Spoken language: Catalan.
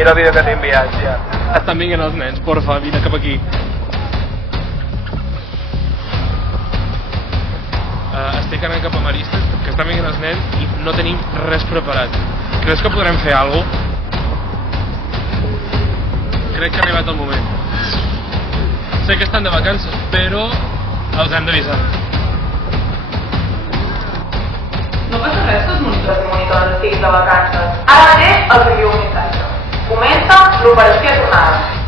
Mira el vídeo que t'he enviat, ja. Estan vinguent els nens, porfa, vine cap aquí. Estic anant cap a Marista, que estan vinguent els nens i no tenim res preparat. Creus que podrem fer alguna cosa? Crec que ha arribat el moment. Sé que estan de vacances, però els hem d'avisar. No passa res que els monitors i monitores estiguin de vacances. Ara mateix els envio un missatge. Comença l'operació tornada.